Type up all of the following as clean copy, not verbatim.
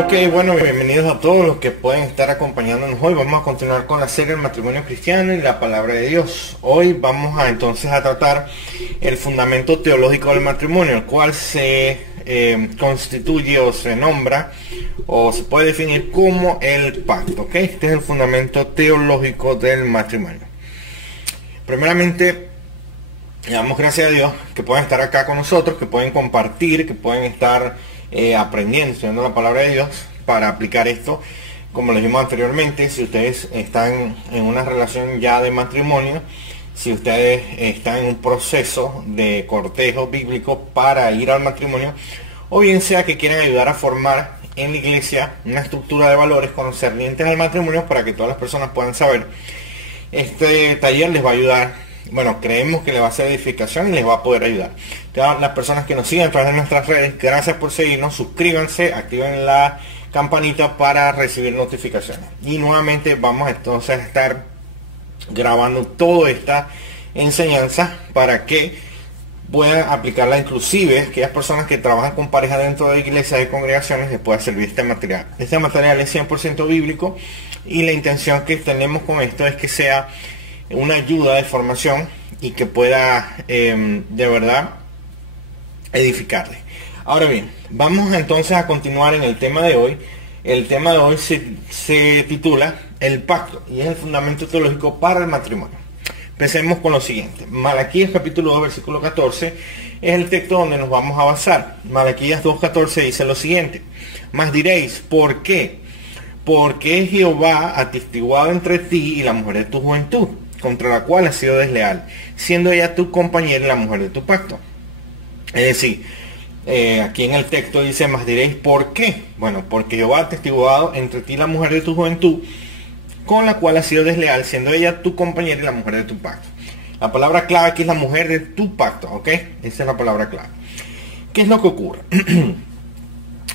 Ok, bueno, bienvenidos a todos los que pueden estar acompañándonos hoy. Vamos a continuar con la serie del matrimonio cristiano y la palabra de Dios. Hoy vamos a entonces a tratar el fundamento teológico del matrimonio, el cual se constituye o se nombra o se puede definir como el pacto. ¿Ok? Este es el fundamento teológico del matrimonio. Primeramente, le damos gracias a Dios que pueden estar acá con nosotros, que pueden compartir, que pueden estar aprendiendo, estudiando la palabra de Dios para aplicar esto. Como les dijimos anteriormente, si ustedes están en una relación ya de matrimonio, si ustedes están en un proceso de cortejo bíblico para ir al matrimonio, o bien sea que quieran ayudar a formar en la iglesia una estructura de valores concernientes al matrimonio para que todas las personas puedan saber, este taller les va a ayudar. Bueno, creemos que le va a hacer edificación y les va a poder ayudar. Todas las personas que nos siguen a través de nuestras redes, gracias por seguirnos, suscríbanse, activen la campanita para recibir notificaciones. Y nuevamente vamos entonces a estar grabando toda esta enseñanza para que puedan aplicarla, inclusive aquellas personas que trabajan con pareja dentro de iglesias y congregaciones les pueda servir este material. Este material es 100% bíblico y la intención que tenemos con esto es que sea una ayuda de formación y que pueda de verdad edificarle. Ahora bien, vamos entonces a continuar en el tema de hoy. El tema de hoy se titula el pacto y es el fundamento teológico para el matrimonio. Empecemos con lo siguiente. Malaquías capítulo 2 versículo 14 es el texto donde nos vamos a basar. Malaquías 2:14 dice lo siguiente: mas diréis, ¿por qué? Porque Jehová ha atestiguado entre ti y la mujer de tu juventud, contra la cual has sido desleal, siendo ella tu compañera y la mujer de tu pacto. Es decir, aquí en el texto dice, mas diréis, ¿por qué? Bueno, porque Jehová ha atestiguado entre ti y la mujer de tu juventud, con la cual has sido desleal, siendo ella tu compañera y la mujer de tu pacto. La palabra clave aquí es la mujer de tu pacto, ¿ok? Esa es la palabra clave. ¿Qué es lo que ocurre?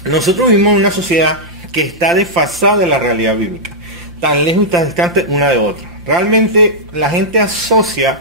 Nosotros vivimos en una sociedad que está desfasada de la realidad bíblica, tan lejos y tan distante una de otra. Realmente la gente asocia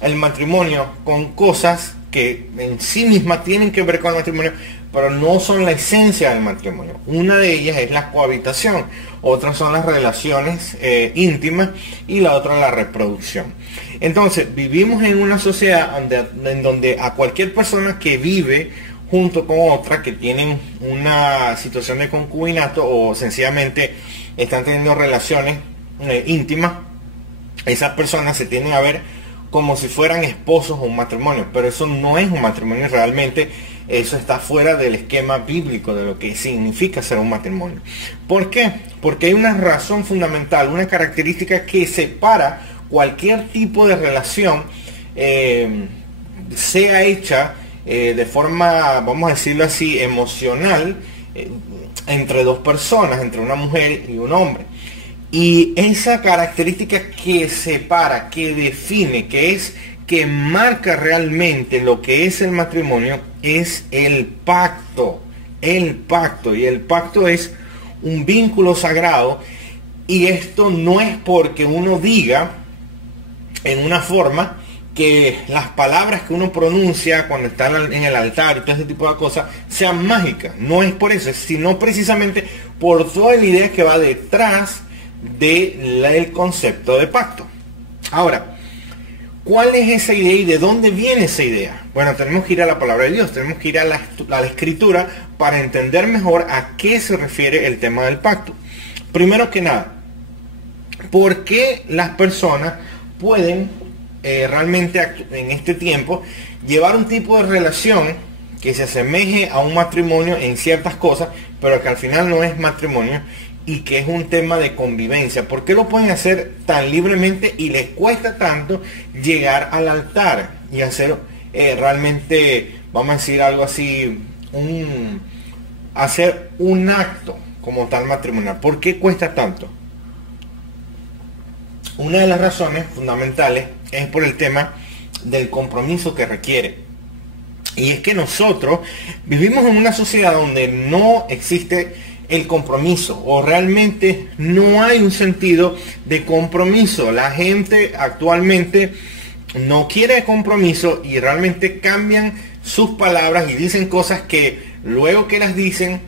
el matrimonio con cosas que en sí mismas tienen que ver con el matrimonio, pero no son la esencia del matrimonio. Una de ellas es la cohabitación, otras son las relaciones íntimas y la otra la reproducción. Entonces vivimos en una sociedad en donde a cualquier persona que vive junto con otra que tienen una situación de concubinato o sencillamente están teniendo relaciones íntimas, esas personas se tienden a ver como si fueran esposos o un matrimonio, pero eso no es un matrimonio realmente. Eso está fuera del esquema bíblico de lo que significa ser un matrimonio. ¿Por qué? Porque hay una razón fundamental, una característica que separa cualquier tipo de relación, sea hecha de forma, vamos a decirlo así, emocional, entre dos personas, entre una mujer y un hombre. Y esa característica que separa, que define, que marca realmente lo que es el matrimonio, es el pacto. El pacto. Y el pacto es un vínculo sagrado. Y esto no es porque uno diga en una forma que las palabras que uno pronuncia cuando está en el altar y todo ese tipo de cosas sean mágicas. No es por eso, sino precisamente por toda la idea que va detrás del concepto de pacto. Ahora, ¿cuál es esa idea y de dónde viene esa idea? Bueno, tenemos que ir a la palabra de Dios, tenemos que ir a la escritura para entender mejor a qué se refiere el tema del pacto. Primero que nada, ¿por qué las personas pueden realmente en este tiempo llevar un tipo de relación que se asemeje a un matrimonio en ciertas cosas, pero que al final no es matrimonio y que es un tema de convivencia? ¿Por qué lo pueden hacer tan libremente y les cuesta tanto llegar al altar y hacer realmente, vamos a decir algo así, hacer un acto como tal matrimonial? ¿Por qué cuesta tanto? Una de las razones fundamentales es por el tema del compromiso que requiere. Y es que nosotros vivimos en una sociedad donde no existe el compromiso, o realmente no hay un sentido de compromiso. La gente actualmente no quiere compromiso y realmente cambian sus palabras y dicen cosas que luego que las dicen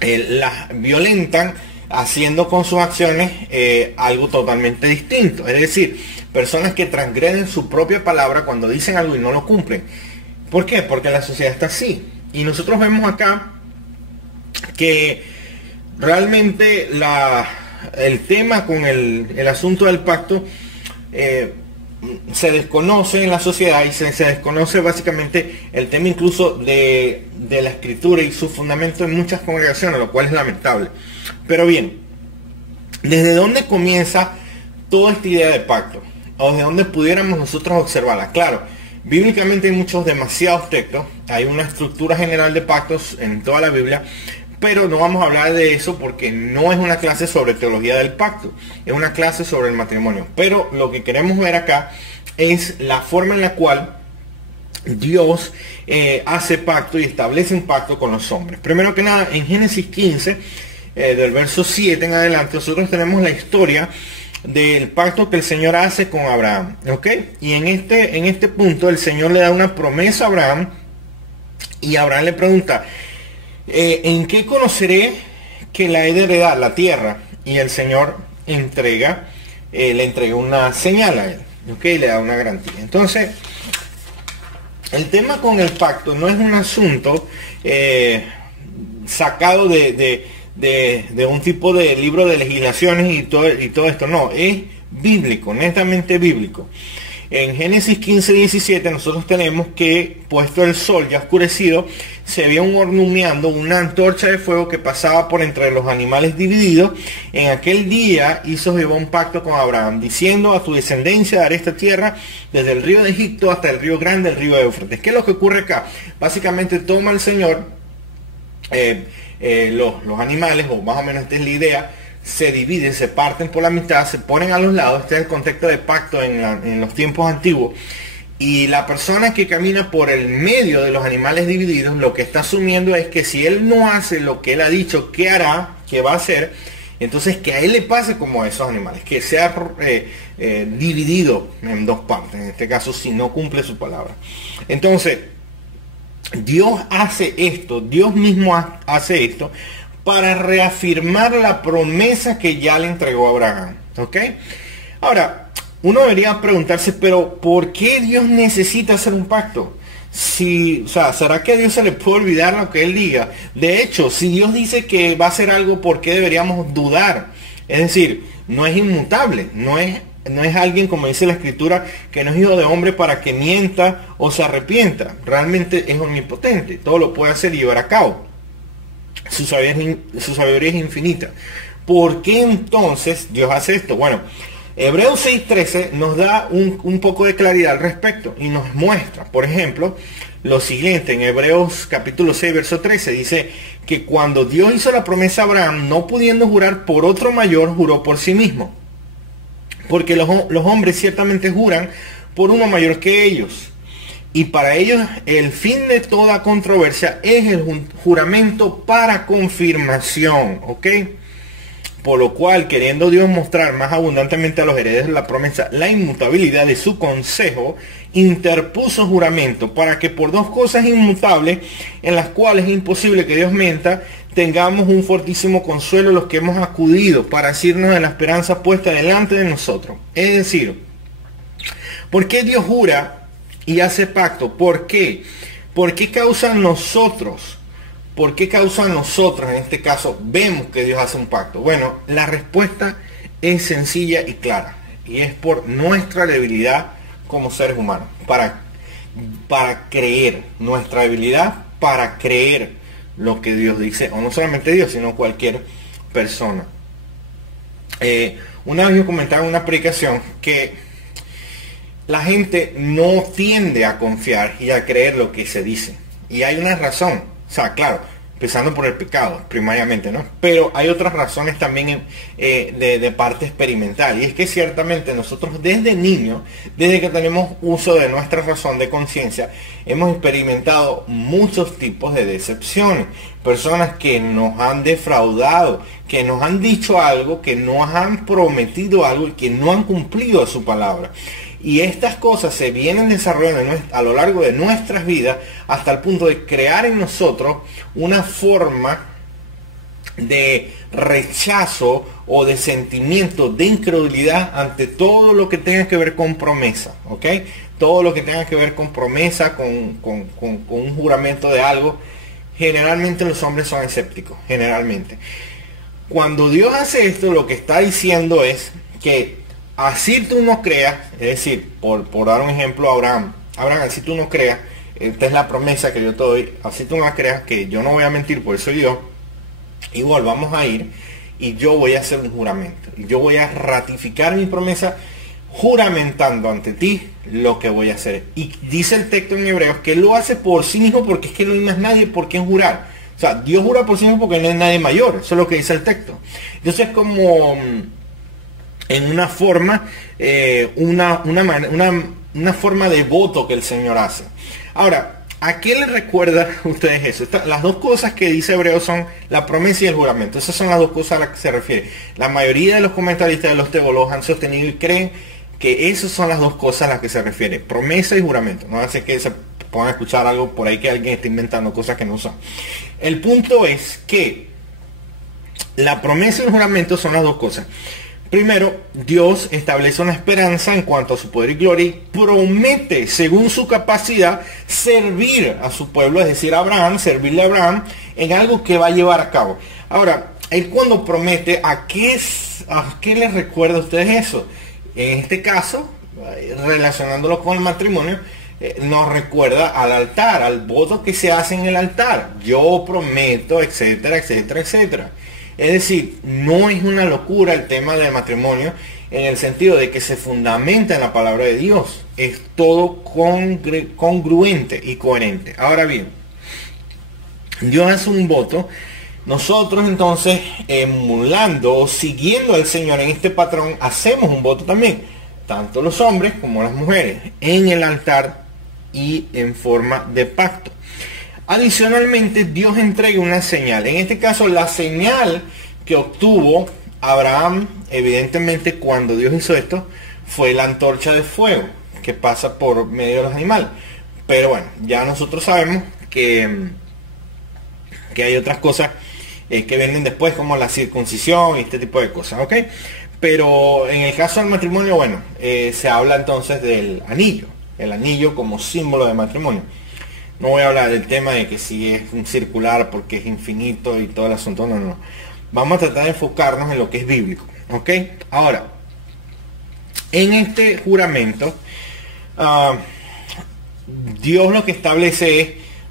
las violentan haciendo con sus acciones algo totalmente distinto. Es decir, personas que transgreden su propia palabra cuando dicen algo y no lo cumplen. ¿Por qué? Porque la sociedad está así. Y nosotros vemos acá que realmente el tema con el asunto del pacto se desconoce en la sociedad, y se desconoce básicamente el tema incluso de la escritura y su fundamento en muchas congregaciones, lo cual es lamentable. Pero bien, ¿desde dónde comienza toda esta idea de pacto? ¿O desde dónde pudiéramos nosotros observarla? Claro, bíblicamente hay demasiados textos, hay una estructura general de pactos en toda la Biblia, pero no vamos a hablar de eso porque no es una clase sobre teología del pacto, es una clase sobre el matrimonio. Pero lo que queremos ver acá es la forma en la cual Dios hace pacto y establece un pacto con los hombres. Primero que nada, en Génesis 15, del verso 7 en adelante, nosotros tenemos la historia del pacto que el Señor hace con Abraham, ¿ok? Y en este punto el Señor le da una promesa a Abraham, y Abraham le pregunta: ¿en qué conoceré que la he de heredar, la tierra? Y el Señor le entrega una señal a él, ¿ok? Le da una garantía. Entonces, el tema con el pacto no es un asunto sacado de un tipo de libro de legislaciones y todo esto. No, es bíblico, netamente bíblico. En Génesis 15:17 nosotros tenemos que, puesto el sol ya oscurecido, se veía un horno humeando, una antorcha de fuego que pasaba por entre los animales divididos. En aquel día hizo Jehová un pacto con Abraham, diciendo: a tu descendencia daré esta tierra, desde el río de Egipto hasta el río grande, el río de Éufrates. ¿Qué es lo que ocurre acá? Básicamente toma el Señor los animales, o más o menos esta es la idea, se dividen, se parten por la mitad, se ponen a los lados. Este es el contexto de pacto en los tiempos antiguos. Y la persona que camina por el medio de los animales divididos, lo que está asumiendo es que si él no hace lo que él ha dicho que hará, que va a hacer, entonces que a él le pase como a esos animales, que sea dividido en dos partes, en este caso si no cumple su palabra. Entonces, Dios hace esto, Dios mismo hace esto para reafirmar la promesa que ya le entregó a Abraham, ¿ok? Ahora, uno debería preguntarse, pero ¿por qué Dios necesita hacer un pacto? ¿Será que a Dios se le puede olvidar lo que Él diga? De hecho, si Dios dice que va a hacer algo, ¿por qué deberíamos dudar? Es decir, no es inmutable, no es alguien, como dice la Escritura, que no es hijo de hombre para que mienta o se arrepienta. Realmente es omnipotente, todo lo puede hacer y llevar a cabo. Su sabiduría es infinita. ¿Por qué entonces Dios hace esto? Bueno, Hebreos 6:13 nos da un poco de claridad al respecto y nos muestra, por ejemplo, lo siguiente. En Hebreos capítulo 6, verso 13 dice que cuando Dios hizo la promesa a Abraham, no pudiendo jurar por otro mayor, juró por sí mismo. Porque los hombres ciertamente juran por uno mayor que ellos. Y para ellos el fin de toda controversia es el juramento para confirmación, ¿ok? Por lo cual, queriendo Dios mostrar más abundantemente a los herederos de la promesa la inmutabilidad de su consejo, interpuso juramento para que por dos cosas inmutables, en las cuales es imposible que Dios mienta, tengamos un fortísimo consuelo los que hemos acudido para asirnos de la esperanza puesta delante de nosotros. Es decir, ¿por qué Dios jura y hace pacto? ¿Por qué? ¿Por qué causa nosotros? ¿Por qué causa nosotros, en este caso, vemos que Dios hace un pacto? Bueno, la respuesta es sencilla y clara. Y es por nuestra debilidad como seres humanos. Para creer, nuestra debilidad para creer lo que Dios dice. O no solamente Dios, sino cualquier persona. Una vez yo comentaba en una predicación que la gente no tiende a confiar y a creer lo que se dice. Y hay una razón. O sea, claro, empezando por el pecado, primariamente, ¿no? Pero hay otras razones también de parte experimental. Y es que ciertamente nosotros desde niños, desde que tenemos uso de nuestra razón de conciencia, hemos experimentado muchos tipos de decepciones. Personas que nos han defraudado, que nos han dicho algo, que nos han prometido algo y que no han cumplido su palabra. Y estas cosas se vienen desarrollando a lo largo de nuestras vidas hasta el punto de crear en nosotros una forma de rechazo o de sentimiento de incredulidad ante todo lo que tenga que ver con promesa, ¿ok? Todo lo que tenga que ver con promesa, con un juramento de algo. Generalmente los hombres son escépticos, generalmente. Cuando Dios hace esto, lo que está diciendo es que así tú no creas, es decir, por dar un ejemplo a Abraham, así tú no creas, esta es la promesa que yo te doy, así tú no creas que yo no voy a mentir, por eso yo, igual vamos a ir y yo voy a hacer un juramento. Y yo voy a ratificar mi promesa juramentando ante ti lo que voy a hacer. Y dice el texto en Hebreos que él lo hace por sí mismo porque es que no hay más nadie por quien jurar. O sea, Dios jura por sí mismo porque no hay nadie mayor. Eso es lo que dice el texto. Entonces es como en una forma, una forma de voto que el Señor hace. Ahora, ¿a qué les recuerda a ustedes eso? Las dos cosas que dice Hebreos son la promesa y el juramento. Esas son las dos cosas a las que se refiere. La mayoría de los comentaristas de los teólogos han sostenido y creen que esas son las dos cosas a las que se refiere. Promesa y juramento. No hace que se pongan a escuchar algo por ahí que alguien esté inventando cosas que no son. El punto es que la promesa y el juramento son las dos cosas. Primero, Dios establece una esperanza en cuanto a su poder y gloria y promete, según su capacidad, servir a su pueblo, es decir, a Abraham, servirle a Abraham en algo que va a llevar a cabo. Ahora, él cuando promete, ¿a qué les recuerda a ustedes eso? En este caso, relacionándolo con el matrimonio, nos recuerda al altar, al voto que se hace en el altar. Yo prometo, etcétera, etcétera, etcétera. Es decir, no es una locura el tema del matrimonio en el sentido de que se fundamenta en la palabra de Dios. Es todo congruente y coherente. Ahora bien, Dios hace un voto. Nosotros entonces, emulando o siguiendo al Señor en este patrón, hacemos un voto también. Tanto los hombres como las mujeres. En el altar y en forma de pacto. Adicionalmente, Dios entrega una señal. En este caso, la señal que obtuvo Abraham, evidentemente, cuando Dios hizo esto, fue la antorcha de fuego que pasa por medio de los animales. Pero bueno, ya nosotros sabemos que hay otras cosas que vienen después, como la circuncisión y este tipo de cosas, ¿ok? Pero en el caso del matrimonio, bueno, se habla entonces del anillo. El anillo como símbolo de matrimonio. No voy a hablar del tema de que si es un circular porque es infinito y todo el asunto, no. Vamos a tratar de enfocarnos en lo que es bíblico, ¿ok? Ahora, en este juramento, Dios lo que establece es,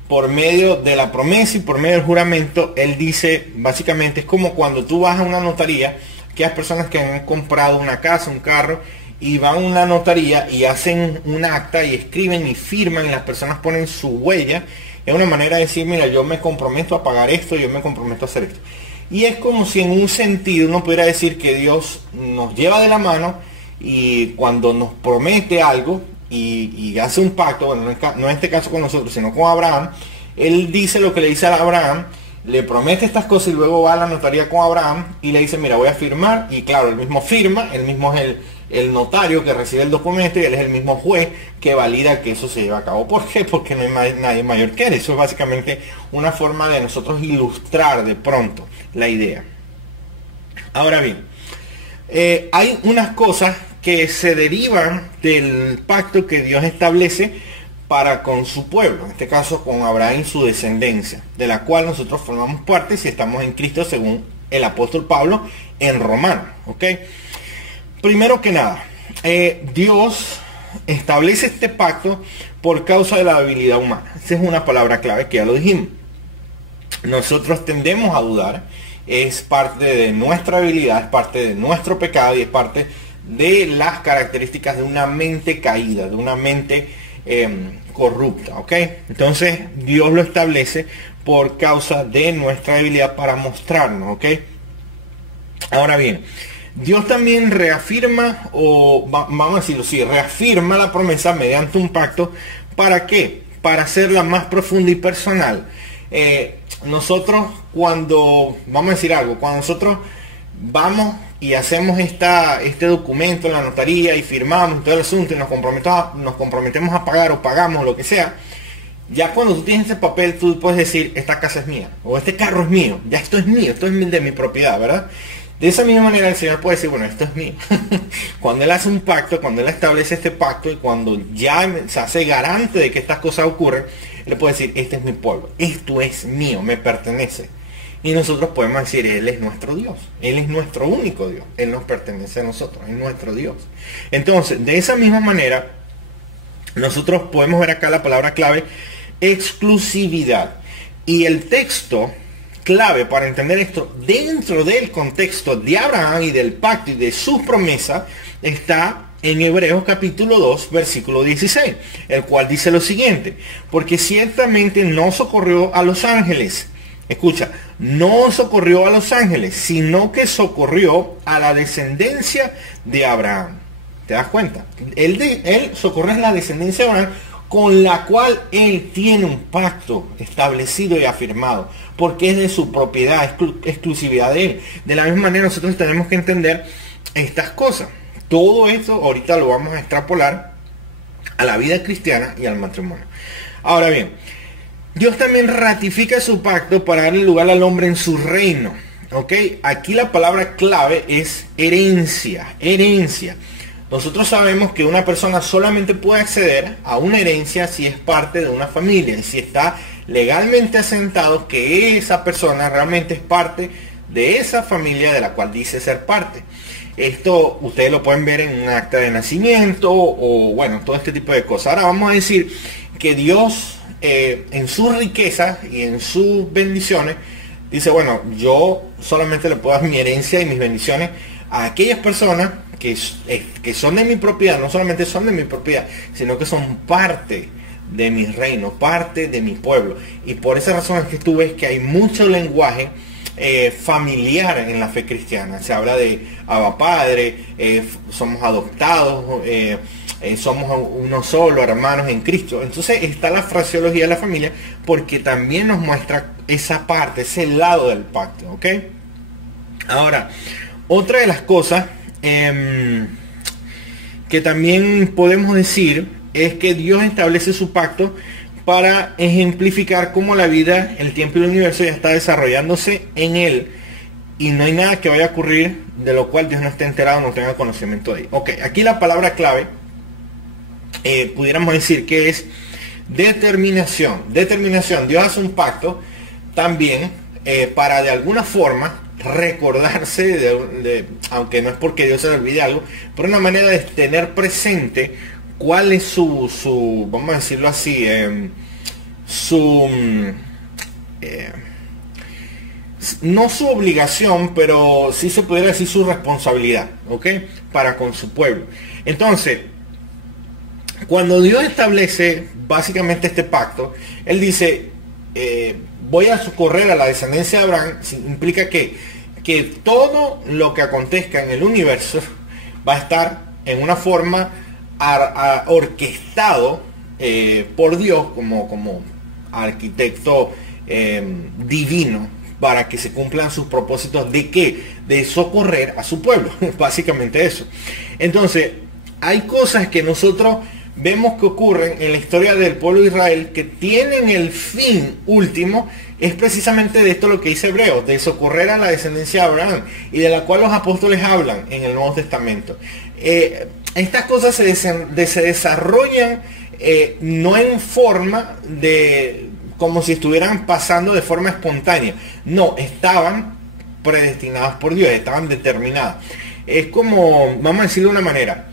por medio de la promesa y por medio del juramento, Él dice, básicamente, es como cuando tú vas a una notaría, que hay personas que han comprado una casa, un carro, y van a una notaría y hacen un acta y escriben y firman y las personas ponen su huella. Es una manera de decir, mira, yo me comprometo a pagar esto, yo me comprometo a hacer esto. Y es como si en un sentido uno pudiera decir que Dios nos lleva de la mano y cuando nos promete algo y hace un pacto, bueno, no en este caso con nosotros, sino con Abraham, Él dice lo que le dice a Abraham, le promete estas cosas y luego va a la notaría con Abraham y le dice, mira, voy a firmar. Y claro, él mismo firma, él mismo es el notario que recibe el documento y él es el mismo juez que valida que eso se lleva a cabo. ¿Por qué? Porque no hay nadie mayor que él. Eso es básicamente una forma de nosotros ilustrar de pronto la idea. Ahora bien, hay unas cosas que se derivan del pacto que Dios establece para con su pueblo, en este caso con Abraham y su descendencia, de la cual nosotros formamos parte si estamos en Cristo según el apóstol Pablo en Romanos, ¿ok? Primero que nada, Dios establece este pacto por causa de la debilidad humana. Esa es una palabra clave que ya lo dijimos. Nosotros tendemos a dudar, es parte de nuestra debilidad, es parte de nuestro pecado y es parte de las características de una mente caída, de una mente corrupta, ¿ok? Entonces Dios lo establece por causa de nuestra debilidad para mostrarnos, ¿ok? Ahora bien, Dios también reafirma, o vamos a decirlo así, reafirma la promesa mediante un pacto. ¿Para qué? Para hacerla más profunda y personal. Nosotros cuando, vamos a decir algo, cuando nosotros vamos y hacemos este documento en la notaría y firmamos todo el asunto y nos comprometemos a pagar o pagamos lo que sea, Ya cuando tú tienes ese papel, tú puedes decir, esta casa es mía, o este carro es mío, ya esto es mío, esto es de mi propiedad, ¿verdad? De esa misma manera el Señor puede decir, bueno, esto es mío. Cuando Él hace un pacto, cuando Él establece este pacto y cuando ya se hace garante de que estas cosas ocurren, Él puede decir, este es mi pueblo, esto es mío, me pertenece. Y nosotros podemos decir, Él es nuestro Dios, Él es nuestro único Dios, Él nos pertenece a nosotros, es nuestro Dios. Entonces, de esa misma manera, nosotros podemos ver acá la palabra clave, exclusividad. Y el texto clave para entender esto, dentro del contexto de Abraham y del pacto y de sus promesas, está en Hebreos capítulo 2, versículo 16, el cual dice lo siguiente, porque ciertamente no socorrió a los ángeles. Escucha, no socorrió a los ángeles, sino que socorrió a la descendencia de Abraham. ¿Te das cuenta? Él socorre a la descendencia de Abraham, con la cual él tiene un pacto establecido y afirmado, porque es de su propiedad, exclusividad de él. De la misma manera nosotros tenemos que entender estas cosas. Todo esto ahorita lo vamos a extrapolar a la vida cristiana y al matrimonio. Ahora bien, Dios también ratifica su pacto para darle lugar al hombre en su reino. ¿Ok? Aquí la palabra clave es herencia. Herencia. Nosotros sabemos que una persona solamente puede acceder a una herencia si es parte de una familia y si está legalmente asentado que esa persona realmente es parte de esa familia de la cual dice ser parte. Esto ustedes lo pueden ver en un acta de nacimiento o bueno, todo este tipo de cosas. Ahora vamos a decir que Dios en sus riquezas y en sus bendiciones dice, bueno, yo solamente le puedo dar mi herencia y mis bendiciones a aquellas personas que son de mi propiedad, no solamente son de mi propiedad, sino que son parte de mi reino, parte de mi pueblo. Y por esa razón es que tú ves que hay mucho lenguaje familiar en la fe cristiana. Se habla de Abba Padre, somos adoptados, somos uno solo, hermanos en Cristo. Entonces está la fraseología de la familia, porque también nos muestra esa parte, ese lado del pacto, ¿ok? Ahora, otra de las cosas que también podemos decir es que Dios establece su pacto para ejemplificar cómo la vida, el tiempo y el universo ya está desarrollándose en él y no hay nada que vaya a ocurrir de lo cual Dios no esté enterado, no tenga conocimiento de él. Ok, aquí la palabra clave pudiéramos decir que es determinación. Determinación. Dios hace un pacto también para de alguna forma recordarse aunque no es porque Dios se le olvide algo, pero una manera de tener presente cuál es su vamos a decirlo así, no su obligación, pero sí se pudiera decir su responsabilidad, ¿ok? Para con su pueblo. Entonces, cuando Dios establece básicamente este pacto, Él dice, voy a socorrer a la descendencia de Abraham, implica que todo lo que acontezca en el universo va a estar en una forma orquestado por Dios como arquitecto divino para que se cumplan sus propósitos de ¿qué? De socorrer a su pueblo, básicamente eso. Entonces, hay cosas que nosotros vemos que ocurren en la historia del pueblo de Israel que tienen el fin último, es precisamente de esto lo que dice Hebreos, de socorrer a la descendencia de Abraham, y de la cual los apóstoles hablan en el Nuevo Testamento. Estas cosas se desarrollan no en forma de como si estuvieran pasando de forma espontánea, no, estaban predestinadas por Dios, estaban determinadas. Es como, vamos a decirlo de una manera,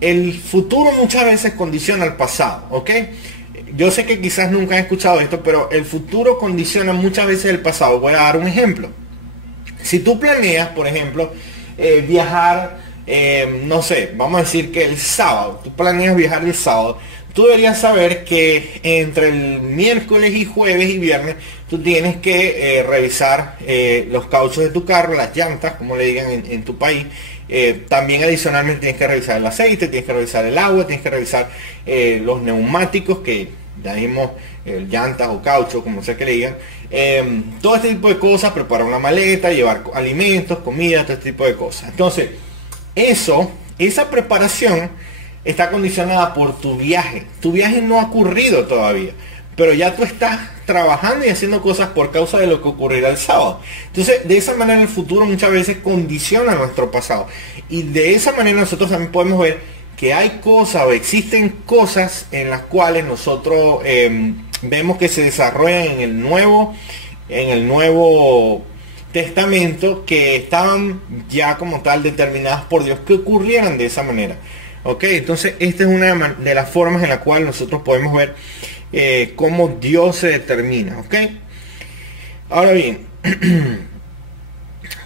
el futuro muchas veces condiciona al pasado, ¿ok? Yo sé que quizás nunca han escuchado esto, pero el futuro condiciona muchas veces el pasado. Voy a dar un ejemplo. Si tú planeas, por ejemplo, viajar, no sé, vamos a decir que el sábado, tú planeas viajar el sábado, tú deberías saber que entre el miércoles y jueves y viernes, tú tienes que revisar los cauchos de tu carro, las llantas, como le digan en tu país. También adicionalmente tienes que revisar el aceite, tienes que revisar el agua, tienes que revisar los neumáticos, que ya vimos llantas o caucho, como sea que le digan, todo este tipo de cosas, preparar una maleta, llevar alimentos, comida, todo este tipo de cosas. Entonces, esa preparación está condicionada por tu viaje. Tu viaje no ha ocurrido todavía, pero ya tú estás trabajando y haciendo cosas por causa de lo que ocurrirá el sábado. Entonces, de esa manera el futuro muchas veces condiciona nuestro pasado. Y de esa manera nosotros también podemos ver que hay cosas o existen cosas en las cuales nosotros vemos que se desarrollan en el Nuevo Testamento, que estaban ya como tal determinadas por Dios que ocurrieran de esa manera. Ok, entonces esta es una de las formas en la cual nosotros podemos ver cómo Dios se determina. Ok, ahora bien,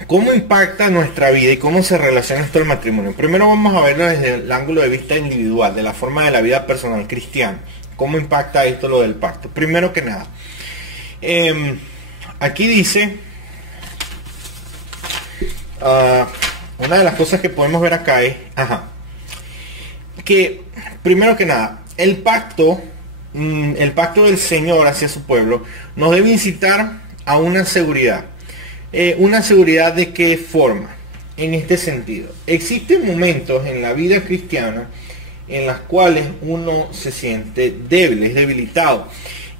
¿cómo impacta nuestra vida y cómo se relaciona esto al matrimonio? Primero vamos a verlo desde el ángulo de vista individual, de la forma de la vida personal cristiana. ¿Cómo impacta esto lo del pacto? Primero que nada, aquí dice, una de las cosas que podemos ver acá es, que primero que nada, el pacto del Señor hacia su pueblo nos debe incitar a una seguridad. ¿Una seguridad de qué forma? En este sentido, existen momentos en la vida cristiana en las cuales uno se siente débil, es debilitado,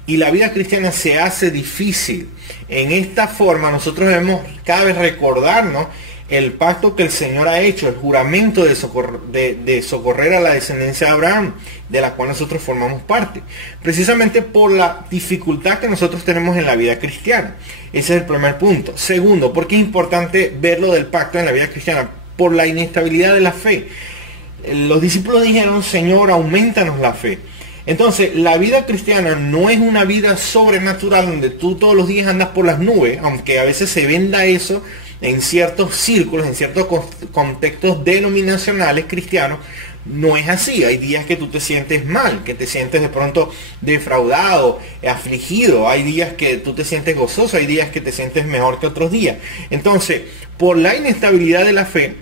y la vida cristiana se hace difícil. En esta forma nosotros debemos cada vez recordarnos el pacto que el Señor ha hecho, el juramento de socorrer a la descendencia de Abraham, de la cual nosotros formamos parte, precisamente por la dificultad que nosotros tenemos en la vida cristiana. Ese es el primer punto. Segundo, ¿por qué es importante ver lo del pacto en la vida cristiana? Por la inestabilidad de la fe. Los discípulos dijeron, Señor, aumentanos la fe. Entonces, la vida cristiana no es una vida sobrenatural donde tú todos los días andas por las nubes, aunque a veces se venda eso en ciertos círculos, en ciertos contextos denominacionales cristianos. No es así. Hay días que tú te sientes mal, que te sientes de pronto defraudado, afligido. Hay días que tú te sientes gozoso, hay días que te sientes mejor que otros días. Entonces, por la inestabilidad de la fe,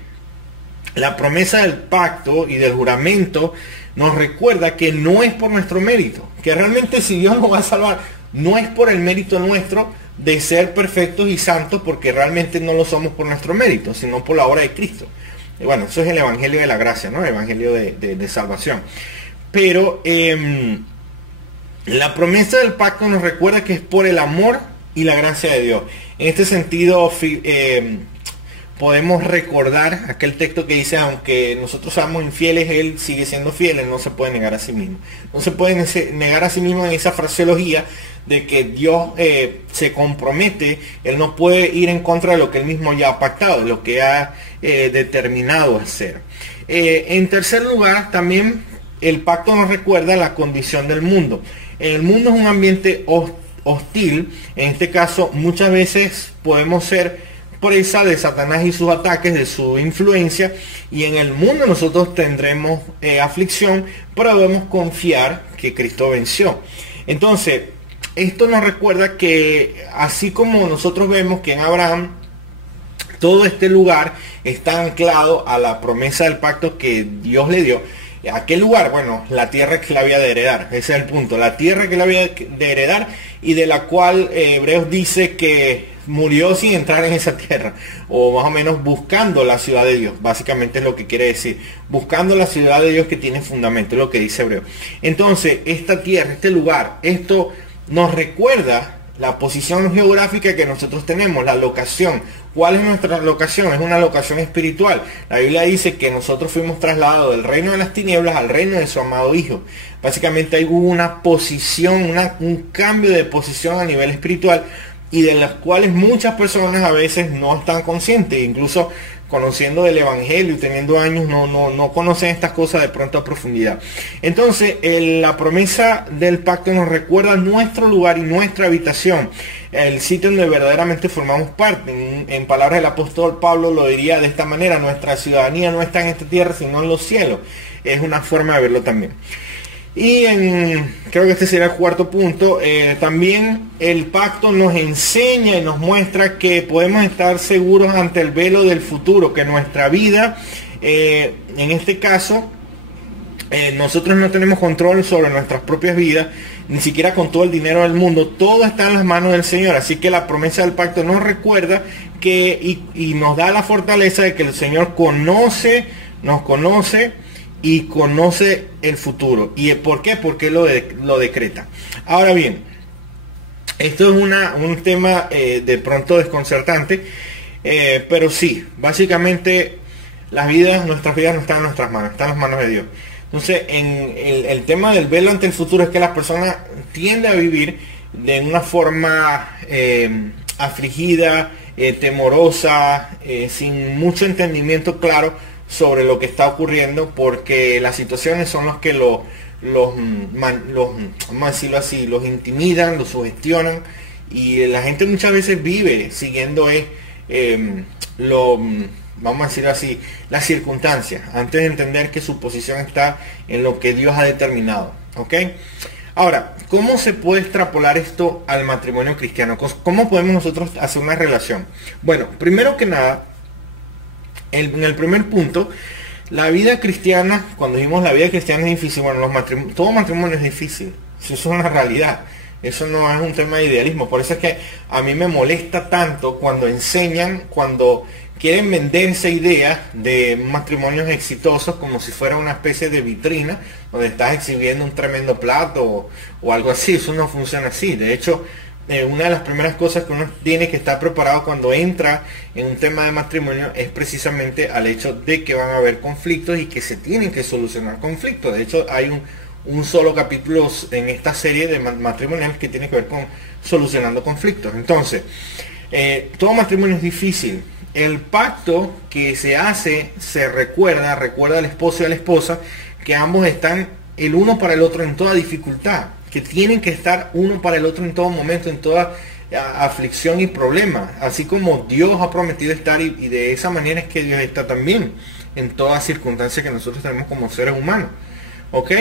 la promesa del pacto y del juramento nos recuerda que no es por nuestro mérito, que realmente si Dios nos va a salvar, no es por el mérito nuestro de ser perfectos y santos, porque realmente no lo somos por nuestro mérito, sino por la obra de Cristo. Y bueno, eso es el evangelio de la gracia, ¿no? El evangelio de salvación. Pero la promesa del pacto nos recuerda que es por el amor y la gracia de Dios. En este sentido, podemos recordar aquel texto que dice, aunque nosotros seamos infieles, Él sigue siendo fiel, Él no se puede negar a sí mismo. No se puede negar a sí mismo en esa fraseología de que Dios se compromete. Él no puede ir en contra de lo que Él mismo ya ha pactado, lo que ha determinado hacer. En tercer lugar, también el pacto nos recuerda la condición del mundo. El mundo es un ambiente hostil. En este caso, muchas veces podemos ser presa de Satanás y sus ataques, de su influencia, y en el mundo nosotros tendremos aflicción, pero debemos confiar que Cristo venció. Entonces, esto nos recuerda que así como nosotros vemos que en Abraham todo este lugar está anclado a la promesa del pacto que Dios le dio. ¿A qué lugar? Bueno, la tierra que le había de heredar. Ese es el punto. La tierra que le había de heredar y de la cual Hebreos dice que murió sin entrar en esa tierra. O más o menos buscando la ciudad de Dios. Básicamente es lo que quiere decir. Buscando la ciudad de Dios que tiene fundamento. Es lo que dice Hebreos. Entonces, esta tierra, este lugar, esto nos recuerda la posición geográfica que nosotros tenemos, la locación. ¿Cuál es nuestra locación? Es una locación espiritual. La Biblia dice que nosotros fuimos trasladados del reino de las tinieblas al reino de su amado Hijo. Básicamente hubo una posición, un cambio de posición a nivel espiritual, y de las cuales muchas personas a veces no están conscientes, incluso conociendo del evangelio y teniendo años no conocen estas cosas de pronto a profundidad. Entonces la promesa del pacto nos recuerda nuestro lugar y nuestra habitación, el sitio donde verdaderamente formamos parte. En palabras del apóstol Pablo lo diría de esta manera: nuestra ciudadanía no está en esta tierra sino en los cielos. Es una forma de verlo también. Y creo que este sería el cuarto punto. También el pacto nos enseña y nos muestra que podemos estar seguros ante el velo del futuro, que nuestra vida, en este caso, nosotros no tenemos control sobre nuestras propias vidas, ni siquiera con todo el dinero del mundo. Todo está en las manos del Señor. Así que la promesa del pacto nos recuerda que y nos da la fortaleza de que el Señor nos conoce y conoce el futuro. ¿Y por qué? Porque lo decreta. Ahora bien, esto es un tema de pronto desconcertante, pero sí, básicamente nuestras vidas no están en nuestras manos, están en las manos de Dios. Entonces, en el tema del velo ante el futuro es que la persona tiende a vivir de una forma afligida, temorosa, sin mucho entendimiento claro sobre lo que está ocurriendo, porque las situaciones son los que vamos a decirlo así, los intimidan, los sugestionan, y la gente muchas veces vive siguiendo vamos a decirlo así, las circunstancias, antes de entender que su posición está en lo que Dios ha determinado. ¿Ok? Ahora, ¿cómo se puede extrapolar esto al matrimonio cristiano? ¿Cómo podemos nosotros hacer una relación? Bueno, primero que nada, en el primer punto, la vida cristiana, cuando dijimos la vida cristiana es difícil, bueno, todo matrimonio es difícil, eso es una realidad, eso no es un tema de idealismo. Por eso es que a mí me molesta tanto cuando cuando quieren vender esa idea de matrimonios exitosos como si fuera una especie de vitrina donde estás exhibiendo un tremendo plato o algo así. Eso no funciona así. De hecho, una de las primeras cosas que uno tiene que estar preparado cuando entra en un tema de matrimonio es precisamente al hecho de que van a haber conflictos y que se tienen que solucionar conflictos. De hecho, hay un solo capítulo en esta serie de matrimoniales que tiene que ver con solucionando conflictos. Entonces, todo matrimonio es difícil. El pacto que se hace se recuerda al esposo y a la esposa que ambos están el uno para el otro en toda dificultad, que tienen que estar uno para el otro en todo momento, en toda aflicción y problema, así como Dios ha prometido estar, y de esa manera es que Dios está también en todas circunstancias que nosotros tenemos como seres humanos. ¿Ok?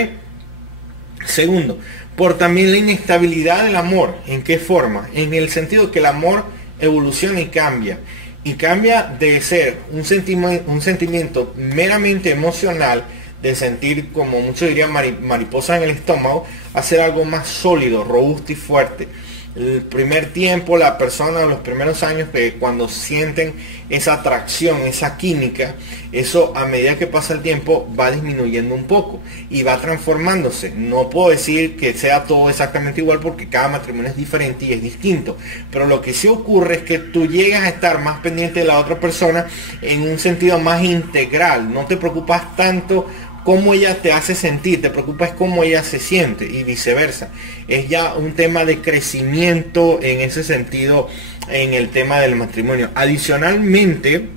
Segundo, por también la inestabilidad del amor. ¿En qué forma? En el sentido que el amor evoluciona y cambia. Y cambia de ser un sentimiento meramente emocional, de sentir, como muchos dirían, mariposas en el estómago, a ser algo más sólido, robusto y fuerte. El primer tiempo, la persona, los primeros años, que cuando sienten esa atracción, esa química, eso a medida que pasa el tiempo va disminuyendo un poco y va transformándose. No puedo decir que sea todo exactamente igual porque cada matrimonio es diferente y es distinto, pero lo que sí ocurre es que tú llegas a estar más pendiente de la otra persona en un sentido más integral. No te preocupas tanto cómo ella te hace sentir, te preocupa es cómo ella se siente, y viceversa. Es ya un tema de crecimiento en ese sentido en el tema del matrimonio. Adicionalmente,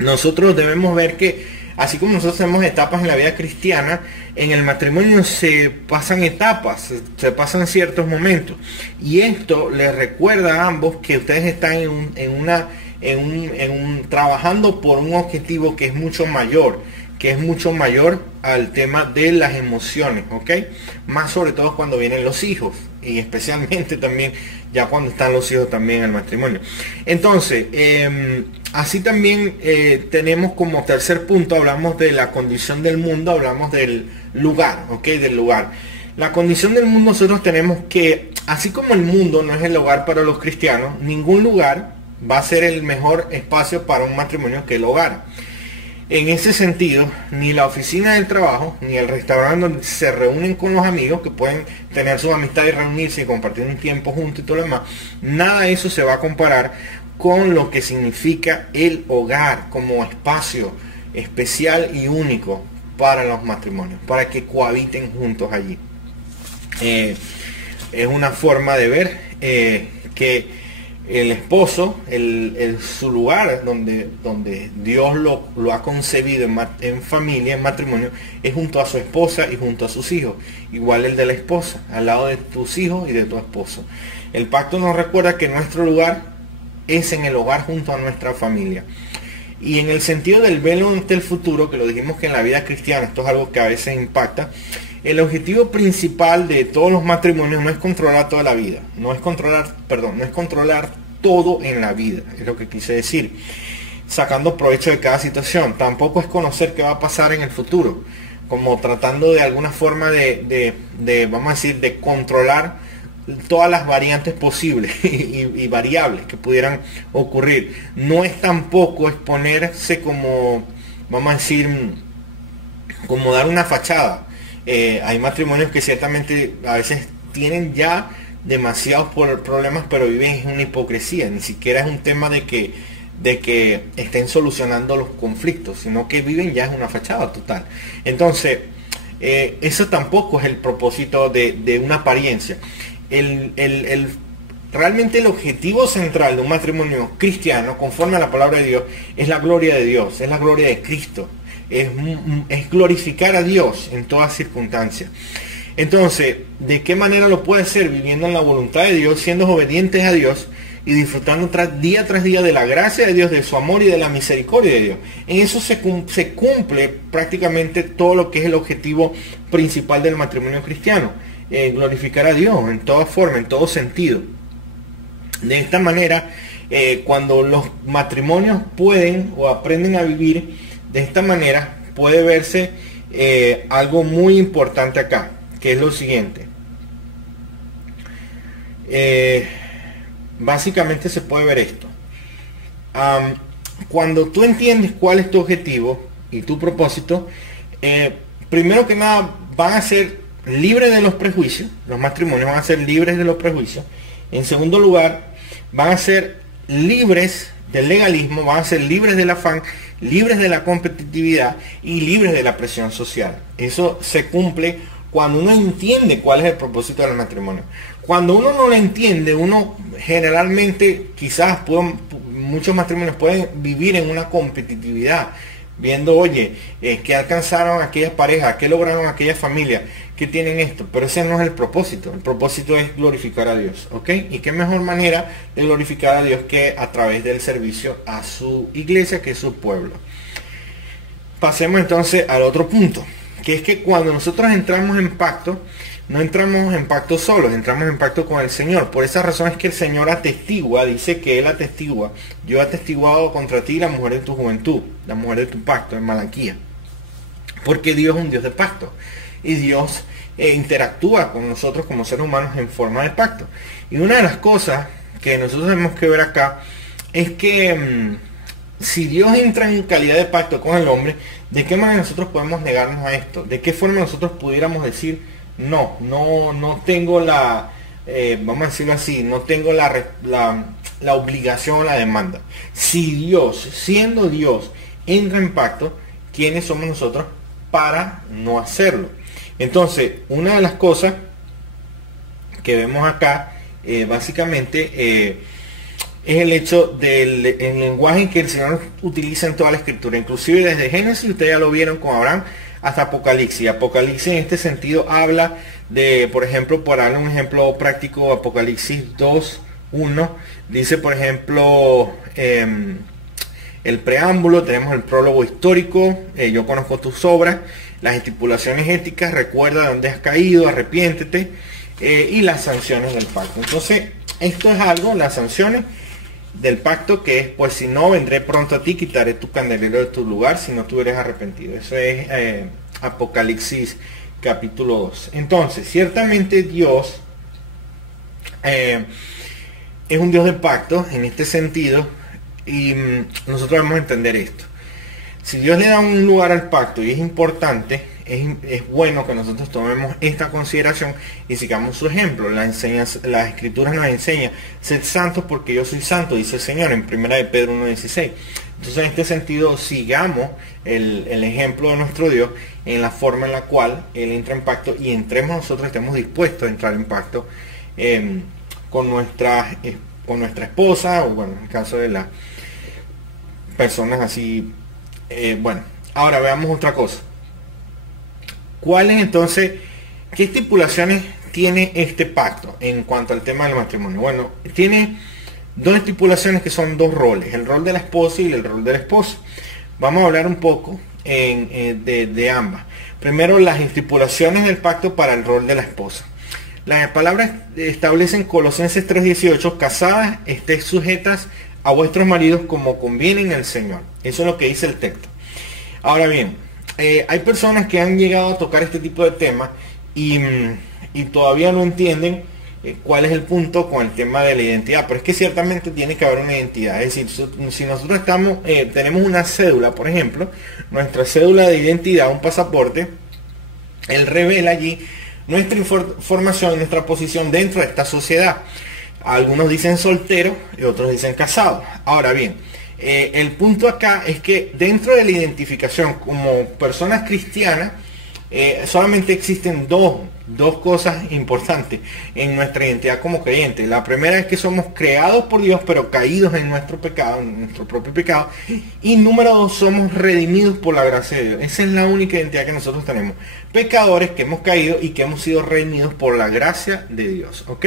nosotros debemos ver que así como nosotros tenemos etapas en la vida cristiana, en el matrimonio se pasan etapas, se pasan ciertos momentos, y esto les recuerda a ambos que ustedes están trabajando por un objetivo que es mucho mayor al tema de las emociones, ¿ok? Más sobre todo cuando vienen los hijos, y especialmente también ya cuando están los hijos también en el matrimonio. Entonces, así también tenemos como tercer punto, hablamos de la condición del mundo, hablamos del lugar, ¿ok? Del lugar. La condición del mundo, nosotros tenemos que, así como el mundo no es el hogar para los cristianos, ningún lugar va a ser el mejor espacio para un matrimonio que el hogar. En ese sentido, ni la oficina del trabajo, ni el restaurante donde se reúnen con los amigos, que pueden tener su amistad y reunirse y compartir un tiempo juntos y todo lo demás, nada de eso se va a comparar con lo que significa el hogar como espacio especial y único para los matrimonios, para que cohabiten juntos allí. Es una forma de ver que el esposo, su lugar donde Dios lo ha concebido en familia, en matrimonio, es junto a su esposa y junto a sus hijos. Igual el de la esposa, al lado de tus hijos y de tu esposo. El pacto nos recuerda que nuestro lugar es en el hogar junto a nuestra familia. Y en el sentido del velo ante el futuro, que lo dijimos que en la vida cristiana, esto es algo que a veces impacta, el objetivo principal de todos los matrimonios no es controlar toda la vida, no es controlar todo en la vida, es lo que quise decir, sacando provecho de cada situación. Tampoco es conocer qué va a pasar en el futuro, como tratando de alguna forma vamos a decir, de controlar todas las variantes posibles y variables que pudieran ocurrir. No es tampoco exponerse como, vamos a decir, como dar una fachada. Hay matrimonios que ciertamente a veces tienen ya demasiados problemas, pero viven en una hipocresía. Ni siquiera es un tema de que estén solucionando los conflictos, sino que viven ya en una fachada total. Entonces, eso tampoco es el propósito de una apariencia. Realmente el objetivo central de un matrimonio cristiano, conforme a la palabra de Dios, es la gloria de Dios, es la gloria de Cristo. Es glorificar a Dios en todas circunstancias. Entonces, ¿de qué manera lo puede hacer? Viviendo en la voluntad de Dios, siendo obedientes a Dios y disfrutando día tras día de la gracia de Dios, de su amor y de la misericordia de Dios. En eso se cumple prácticamente todo lo que es el objetivo principal del matrimonio cristiano. Glorificar a Dios en toda forma, en todo sentido. De esta manera, cuando los matrimonios pueden o aprenden a vivir de esta manera, puede verse algo muy importante acá, que es lo siguiente. Básicamente se puede ver esto. Cuando tú entiendes cuál es tu objetivo y tu propósito, primero que nada van a ser libres de los prejuicios. Los matrimonios van a ser libres de los prejuicios. En segundo lugar, van a ser libres del legalismo, van a ser libres del afán, libres de la competitividad y libres de la presión social. Eso se cumple cuando uno entiende cuál es el propósito del matrimonio. Cuando uno no lo entiende, uno generalmente, quizás muchos matrimonios pueden vivir en una competitividad, viendo, oye, ¿qué alcanzaron aquellas parejas? ¿Qué lograron aquellas familias? ¿Qué tienen esto? Pero ese no es el propósito. El propósito es glorificar a Dios, ¿ok? Y qué mejor manera de glorificar a Dios que a través del servicio a su iglesia, que es su pueblo. Pasemos entonces al otro punto, que es que cuando nosotros entramos en pacto, no entramos en pacto solos, entramos en pacto con el Señor. Por esa razón es que el Señor atestigua, dice que Él atestigua: yo he atestiguado contra ti la mujer de tu juventud, la mujer de tu pacto, en Malaquía. Porque Dios es un Dios de pacto. Y Dios interactúa con nosotros como seres humanos en forma de pacto. Y una de las cosas que nosotros tenemos que ver acá es que si Dios entra en calidad de pacto con el hombre, ¿de qué manera nosotros podemos negarnos a esto? ¿De qué forma nosotros pudiéramos decir: no tengo la, vamos a decirlo así, no tengo la obligación o la demanda? Si Dios, siendo Dios, entra en pacto, ¿quiénes somos nosotros para no hacerlo? Entonces, una de las cosas que vemos acá, básicamente, es el hecho del lenguaje que el Señor utiliza en toda la Escritura, inclusive desde Génesis, ustedes ya lo vieron con Abraham, hasta Apocalipsis. Apocalipsis en este sentido habla de, por ejemplo, por darle un ejemplo práctico, Apocalipsis 2:1, dice, por ejemplo, el preámbulo, tenemos el prólogo histórico, yo conozco tus obras, las estipulaciones éticas, recuerda de dónde has caído, arrepiéntete, y las sanciones del pacto. Entonces, esto es algo, las sanciones del pacto, que es: pues si no, vendré pronto a ti, quitaré tu candelero de tu lugar si no te hubieras arrepentido. Eso es Apocalipsis capítulo 2. Entonces, ciertamente Dios es un Dios de pacto en este sentido, y nosotros debemos entender esto. Si Dios le da un lugar al pacto y es importante, es bueno que nosotros tomemos esta consideración y sigamos su ejemplo. Las Escrituras nos enseñan: sed santos porque yo soy santo, dice el Señor en 1 de Pedro 1:16. Entonces, en este sentido, sigamos el ejemplo de nuestro Dios en la forma en la cual Él entra en pacto, y entremos nosotros, estemos dispuestos a entrar en pacto con nuestra esposa, o bueno, en el caso de las personas así. Bueno, ahora veamos otra cosa. ¿Cuáles entonces, qué estipulaciones tiene este pacto en cuanto al tema del matrimonio? Bueno, tiene dos estipulaciones que son dos roles: el rol de la esposa y el rol del esposo. Vamos a hablar un poco de ambas. Primero, las estipulaciones del pacto para el rol de la esposa. Las palabras establecen Colosenses 3:18: casadas, estéis sujetas a vuestros maridos como conviene en el Señor. Eso es lo que dice el texto. Ahora bien, hay personas que han llegado a tocar este tipo de temas y todavía no entienden cuál es el punto con el tema de la identidad, pero es que ciertamente tiene que haber una identidad. Es decir, si nosotros tenemos una cédula, por ejemplo, nuestra cédula de identidad, un pasaporte, él revela allí nuestra información, nuestra posición dentro de esta sociedad. Algunos dicen soltero y otros dicen casado. Ahora bien, el punto acá es que dentro de la identificación como personas cristianas, solamente existen dos cosas importantes en nuestra identidad como creyentes. La primera es que somos creados por Dios, pero caídos en nuestro pecado, en nuestro propio pecado. Y número dos, somos redimidos por la gracia de Dios. Esa es la única identidad que nosotros tenemos. Pecadores que hemos caído y que hemos sido redimidos por la gracia de Dios. ¿Ok?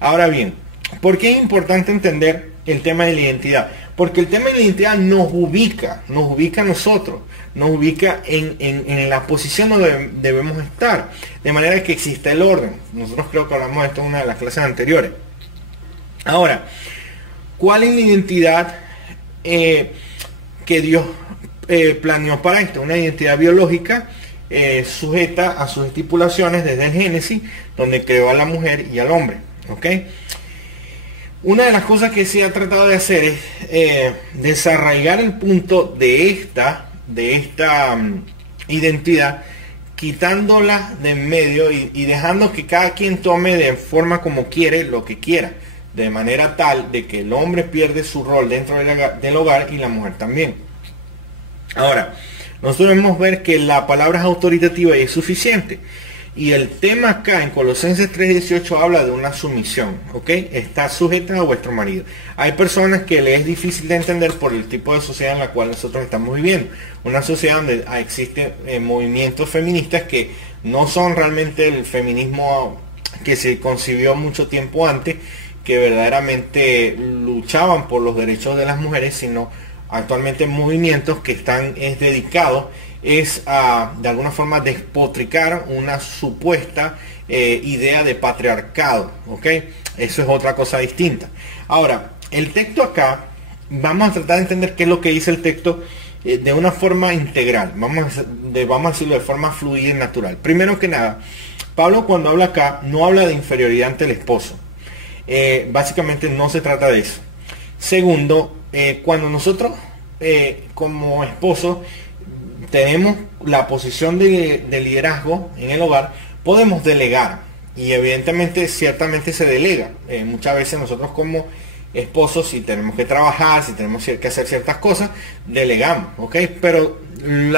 Ahora bien, ¿por qué es importante entender el tema de la identidad? Porque el tema de la identidad nos ubica a nosotros, nos ubica en la posición donde debemos estar, de manera que exista el orden. Nosotros creo que hablamos de esto en una de las clases anteriores. Ahora, ¿cuál es la identidad que Dios planeó para esto? Una identidad biológica sujeta a sus estipulaciones desde el Génesis, donde creó a la mujer y al hombre. ¿Ok? Una de las cosas que se ha tratado de hacer es desarraigar el punto de esta identidad, quitándola de en medio y dejando que cada quien tome de forma como quiere lo que quiera, de manera tal de que el hombre pierde su rol dentro del hogar y la mujer también. Ahora, nosotros debemos ver que la palabra es autoritativa y es suficiente. Y el tema acá en Colosenses 3:18 habla de una sumisión, ¿ok? Está sujeta a vuestro marido. Hay personas que les es difícil de entender por el tipo de sociedad en la cual nosotros estamos viviendo. Una sociedad donde existen movimientos feministas que no son realmente el feminismo que se concibió mucho tiempo antes, que verdaderamente luchaban por los derechos de las mujeres, sino actualmente movimientos que están dedicados a de alguna forma despotricar una supuesta idea de patriarcado, ¿ok? Eso es otra cosa distinta. Ahora, el texto acá, vamos a tratar de entender qué es lo que dice el texto de una forma integral, vamos a decirlo de forma fluida y natural. Primero que nada, Pablo cuando habla acá no habla de inferioridad ante el esposo. Básicamente no se trata de eso. Segundo, cuando nosotros como esposos tenemos la posición de liderazgo en el hogar, podemos delegar y evidentemente ciertamente se delega. Muchas veces nosotros como esposos, si tenemos que trabajar, si tenemos que hacer ciertas cosas, delegamos, ¿ok? Pero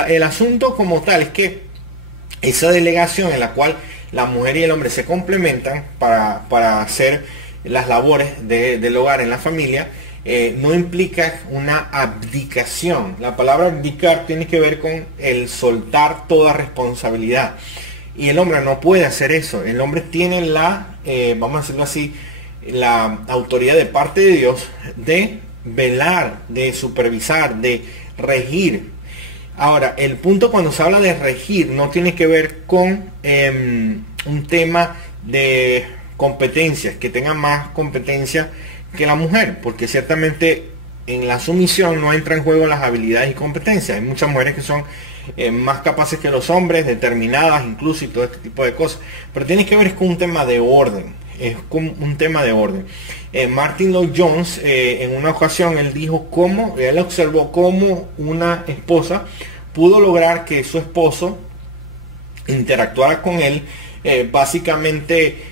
el asunto como tal es que esa delegación en la cual la mujer y el hombre se complementan para hacer las labores del hogar en la familia, no implica una abdicación. La palabra abdicar tiene que ver con el soltar toda responsabilidad. Y el hombre no puede hacer eso. El hombre tiene vamos a decirlo así, la autoridad de parte de Dios de velar, de supervisar, de regir. Ahora, el punto cuando se habla de regir no tiene que ver con un tema de competencias, que tenga más competencia que la mujer, porque ciertamente en la sumisión no entra en juego las habilidades y competencias. Hay muchas mujeres que son más capaces que los hombres, determinadas incluso y todo este tipo de cosas, pero tiene que ver con un tema de orden, es como un tema de orden. Martin Lloyd Jones en una ocasión él observó cómo una esposa pudo lograr que su esposo interactuara con él básicamente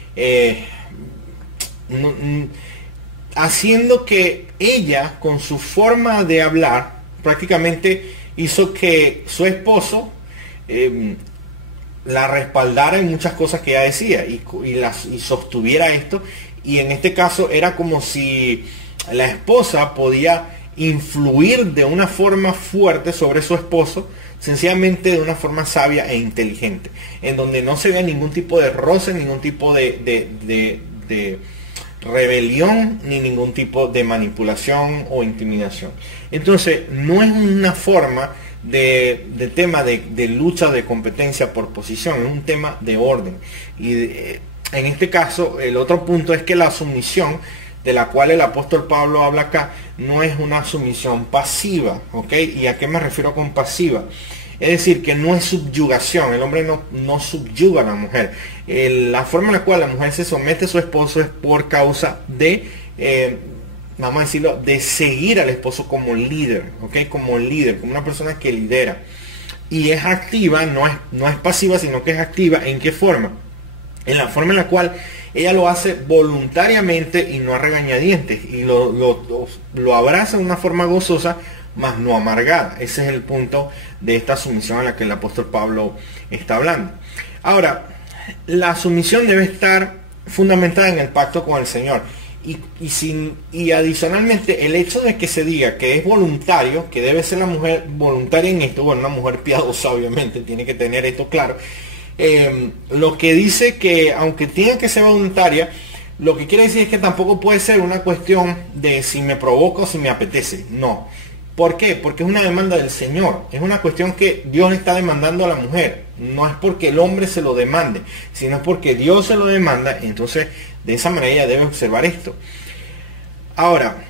haciendo que ella, con su forma de hablar, prácticamente hizo que su esposo la respaldara en muchas cosas que ella decía y sostuviera esto. Y en este caso era como si la esposa podía influir de una forma fuerte sobre su esposo, sencillamente de una forma sabia e inteligente, en donde no se vea ningún tipo de roce, ningún tipo de rebelión ni ningún tipo de manipulación o intimidación. Entonces no es una forma de tema de lucha de competencia por posición, es un tema de orden. Y en este caso el otro punto es que la sumisión de la cual el apóstol Pablo habla acá no es una sumisión pasiva, ¿ok? ¿Y a qué me refiero con pasiva? Es decir, que no es subyugación, el hombre no subyuga a la mujer. La forma en la cual la mujer se somete a su esposo es por causa de, vamos a decirlo, de seguir al esposo como líder, ¿ok? Como líder, como una persona que lidera. Y es activa, no es pasiva, sino que es activa. ¿En qué forma? En la forma en la cual ella lo hace voluntariamente y no a regañadientes. Y lo abraza de una forma gozosa, más no amargada. Ese es el punto de esta sumisión a la que el apóstol Pablo está hablando. Ahora, la sumisión debe estar fundamentada en el pacto con el Señor. Y adicionalmente el hecho de que se diga que es voluntario, que debe ser la mujer voluntaria en esto, bueno, una mujer piadosa obviamente tiene que tener esto claro, lo que dice que aunque tiene que ser voluntaria, lo que quiere decir es que tampoco puede ser una cuestión de si me provoca o si me apetece, no. ¿Por qué? Porque es una demanda del Señor, es una cuestión que Dios le está demandando a la mujer, no es porque el hombre se lo demande, sino porque Dios se lo demanda. Entonces de esa manera ella debe observar esto. Ahora,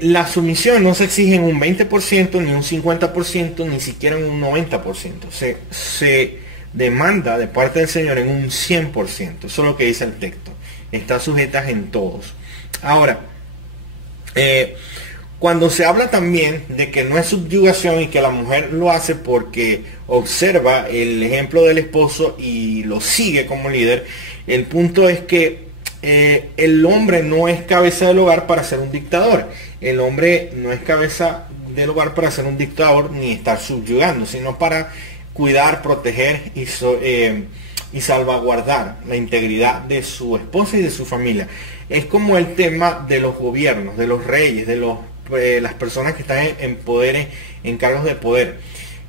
la sumisión no se exige en un 20%, ni un 50%, ni siquiera en un 90%. Se demanda de parte del Señor en un 100%. Eso es lo que dice el texto. Está sujeta en todos. Ahora, cuando se habla también de que no es subyugación y que la mujer lo hace porque observa el ejemplo del esposo y lo sigue como líder, el punto es que el hombre no es cabeza del hogar para ser un dictador. El hombre no es cabeza del hogar para ser un dictador ni estar subyugando, sino para cuidar, proteger y salvaguardar la integridad de su esposa y de su familia. Es como el tema de los gobiernos, de los reyes, de las personas que están en poderes, en cargos de poder,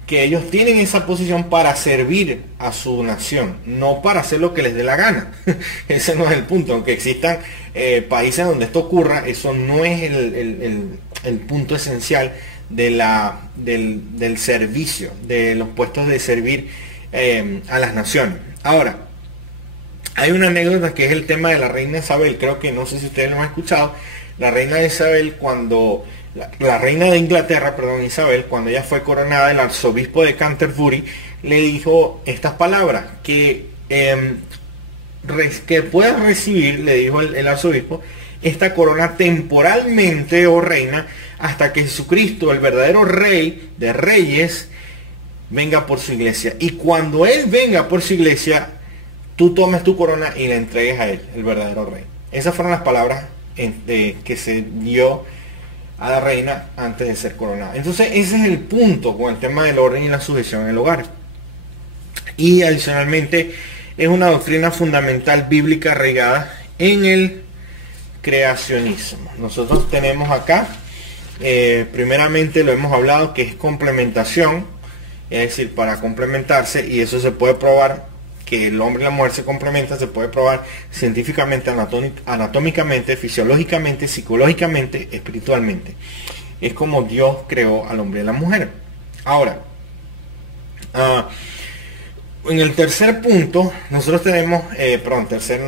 que ellos tienen esa posición para servir a su nación, no para hacer lo que les dé la gana. Ese no es el punto. Aunque existan países donde esto ocurra, eso no es el punto esencial del servicio, de los puestos de servir a las naciones. Ahora, hay una anécdota que es el tema de la reina Isabel. Creo que, no sé si ustedes lo han escuchado. La reina Isabel, cuando la reina de Inglaterra, perdón, Isabel, cuando ella fue coronada, el arzobispo de Canterbury le dijo estas palabras, que puedas recibir, le dijo el arzobispo, esta corona temporalmente, oh reina, hasta que Jesucristo, el verdadero rey de reyes, venga por su iglesia. Y cuando él venga por su iglesia, tú tomes tu corona y la entregues a él, el verdadero rey. Esas fueron las palabras que se dio a la reina antes de ser coronada. Entonces ese es el punto con el tema del orden y la sujeción en el hogar. Y adicionalmente es una doctrina fundamental bíblica arraigada en el creacionismo. Nosotros tenemos acá, primeramente lo hemos hablado, que es complementación, es decir, para complementarse, y eso se puede probar, que el hombre y la mujer se complementan, se puede probar científicamente, anatómicamente, fisiológicamente, psicológicamente, espiritualmente. Es como Dios creó al hombre y a la mujer. Ahora, en el tercer punto, nosotros tenemos, el tercer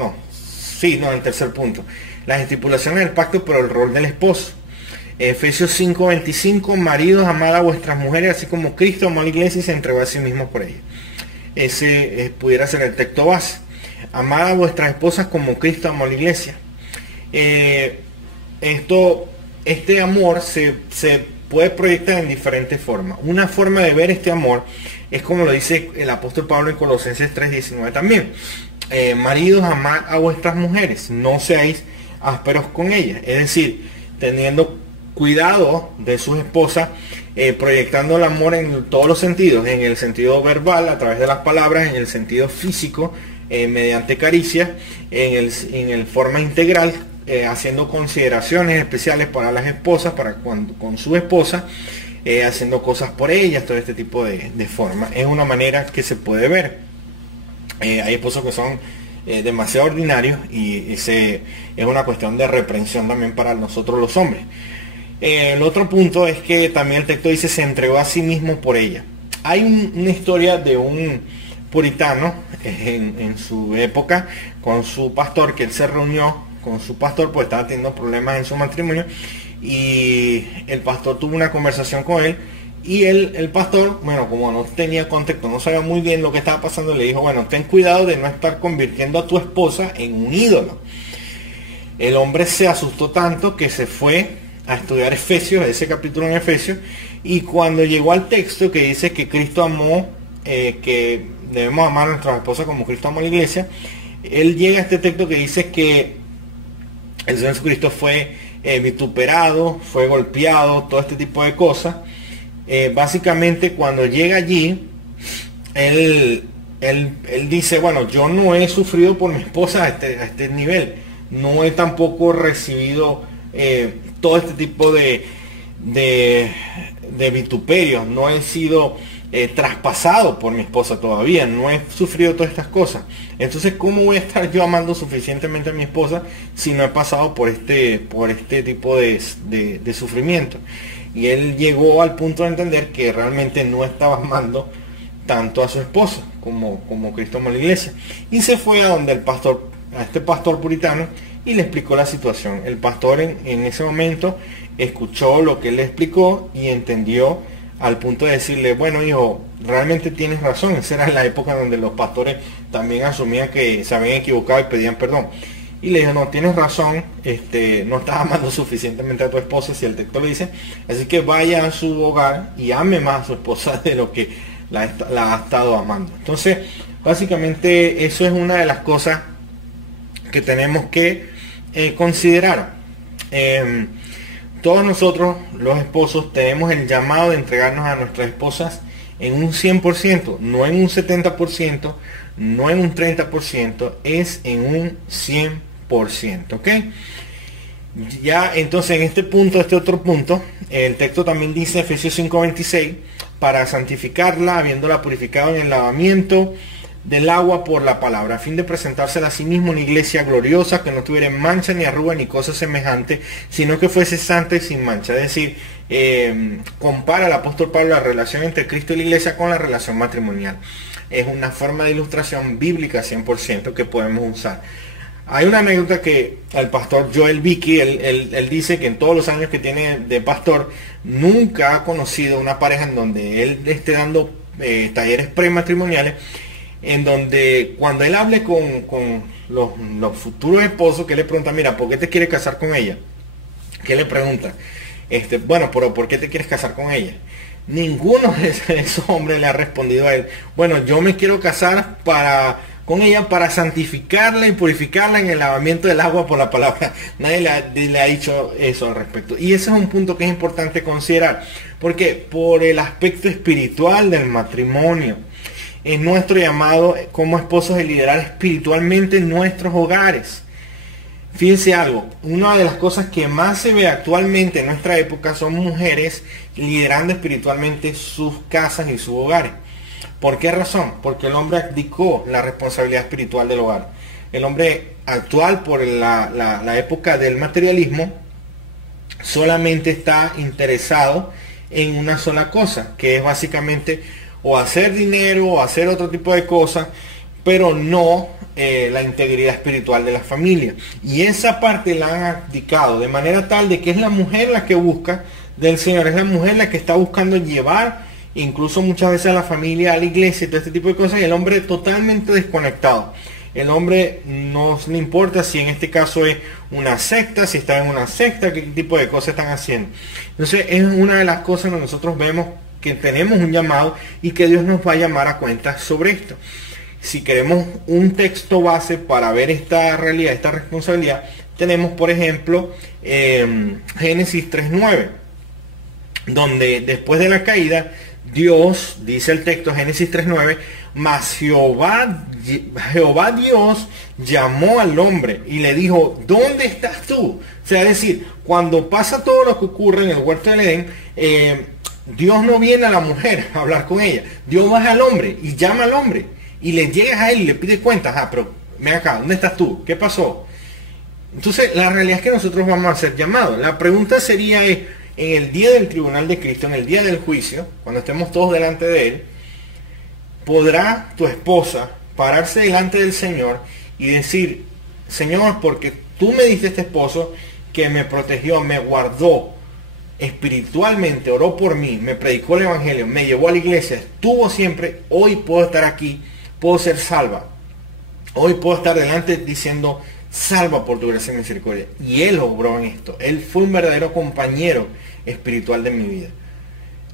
punto, las estipulaciones del pacto por el rol del esposo. Efesios 5:25, maridos, amad a vuestras mujeres, así como Cristo amó a la iglesia y se entregó a sí mismo por ella. Ese pudiera ser el texto base. Amad a vuestras esposas como Cristo amó a la iglesia. Este amor se puede proyectar en diferentes formas. Una forma de ver este amor es como lo dice el apóstol Pablo en Colosenses 3:19 también. Maridos, amad a vuestras mujeres, no seáis ásperos con ellas. Es decir, teniendo cuidado de sus esposas, proyectando el amor en todos los sentidos, en el sentido verbal, a través de las palabras, en el sentido físico, mediante caricias, en el forma integral, haciendo consideraciones especiales para las esposas, con su esposa, haciendo cosas por ellas, todo este tipo de formas. Es una manera que se puede ver. Hay esposos que son demasiado ordinarios y es una cuestión de reprensión también para nosotros los hombres. El otro punto es que también el texto dice se entregó a sí mismo por ella. Hay una historia de un puritano en su época con su pastor, que él se reunió con su pastor porque estaba teniendo problemas en su matrimonio, y el pastor tuvo una conversación con él Y el pastor, bueno, como no tenía contexto, no sabía muy bien lo que estaba pasando, le dijo, bueno, ten cuidado de no estar convirtiendo a tu esposa en un ídolo. El hombre se asustó tanto que se fue a estudiar Efesios, ese capítulo en Efesios, y cuando llegó al texto que dice que Cristo amó, que debemos amar a nuestras esposas como Cristo amó a la iglesia, él llega a este texto que dice que el Señor Jesucristo fue vituperado, fue golpeado, todo este tipo de cosas. Básicamente cuando llega allí, él dice, bueno, yo no he sufrido por mi esposa a este nivel, no he tampoco recibido todo este tipo de vituperios, no he sido traspasado por mi esposa todavía, no he sufrido todas estas cosas. Entonces, ¿cómo voy a estar yo amando suficientemente a mi esposa si no he pasado por este tipo de sufrimiento? Y él llegó al punto de entender que realmente no estaba amando tanto a su esposa como Cristo amó a la iglesia. Y se fue a donde a este pastor puritano, y le explicó la situación. El pastor en ese momento escuchó lo que él le explicó y entendió, al punto de decirle, bueno, hijo, realmente tienes razón. Esa era la época donde los pastores también asumían que se habían equivocado y pedían perdón. Y le dijo, no, tienes razón, no estás amando suficientemente a tu esposa, si el texto lo dice, así que vaya a su hogar y ame más a su esposa de lo que la ha estado amando. Entonces, básicamente eso es una de las cosas que tenemos que considerar. Todos nosotros, los esposos, tenemos el llamado de entregarnos a nuestras esposas en un 100%, no en un 70%, no en un 30%, es en un 100%, ¿ok? Ya, entonces en este punto, este otro punto, el texto también dice, Efesios 5:26, para santificarla, habiéndola purificado en el lavamiento del agua por la palabra, a fin de presentársela a sí mismo una iglesia gloriosa, que no tuviera mancha ni arruga ni cosa semejante, sino que fuese santa y sin mancha. Es decir, compara el apóstol Pablo la relación entre Cristo y la iglesia con la relación matrimonial. Es una forma de ilustración bíblica 100% que podemos usar. Hay una anécdota que el pastor Joel Vicky, él dice que en todos los años que tiene de pastor, nunca ha conocido una pareja en donde él esté dando talleres prematrimoniales, en donde cuando él hable con los futuros esposos, que le pregunta, mira, ¿por qué te quieres casar con ella? ¿Qué le pregunta? Bueno, pero ¿por qué te quieres casar con ella? Ninguno de esos hombres le ha respondido a él, bueno, yo me quiero casar con ella para santificarla y purificarla en el lavamiento del agua por la palabra. Nadie le ha dicho eso al respecto. Y ese es un punto que es importante considerar, porque por el aspecto espiritual del matrimonio, es nuestro llamado como esposos de liderar espiritualmente nuestros hogares. Fíjense algo, una de las cosas que más se ve actualmente en nuestra época son mujeres liderando espiritualmente sus casas y sus hogares. ¿Por qué razón? Porque el hombre abdicó la responsabilidad espiritual del hogar. El hombre actual, por la época del materialismo, solamente está interesado en una sola cosa, que es básicamente o hacer dinero o hacer otro tipo de cosas, pero no la integridad espiritual de la familia. Y esa parte la han abdicado de manera tal de que es la mujer la que busca del Señor, es la mujer la que está buscando llevar incluso muchas veces a la familia, a la iglesia y todo este tipo de cosas, y el hombre totalmente desconectado. El hombre no le importa si en este caso es una secta, si está en una secta, qué tipo de cosas están haciendo. Entonces es una de las cosas que nosotros vemos que tenemos un llamado y que Dios nos va a llamar a cuentas sobre esto. Si queremos un texto base para ver esta realidad, esta responsabilidad, tenemos por ejemplo Génesis 3:9, donde después de la caída, Dios, dice el texto, Génesis 3:9, mas Jehová Dios llamó al hombre y le dijo, ¿dónde estás tú? O sea, es decir, cuando pasa todo lo que ocurre en el huerto del Edén, Dios no viene a la mujer a hablar con ella. Dios va al hombre y llama al hombre y le llegas a él y le pide cuentas. Pero ven acá, ¿dónde estás tú? ¿Qué pasó? Entonces, la realidad es que nosotros vamos a ser llamados. La pregunta sería en el día del tribunal de Cristo, en el día del juicio, cuando estemos todos delante de él, ¿podrá tu esposa pararse delante del Señor y decir, Señor, porque tú me diste este esposo que me protegió, me guardó, espiritualmente oró por mí, me predicó el evangelio, me llevó a la iglesia, estuvo siempre, hoy puedo estar aquí, puedo ser salva. Hoy puedo estar delante diciendo, salva por tu gracia y misericordia. Y Él obró en esto. Él fue un verdadero compañero espiritual de mi vida.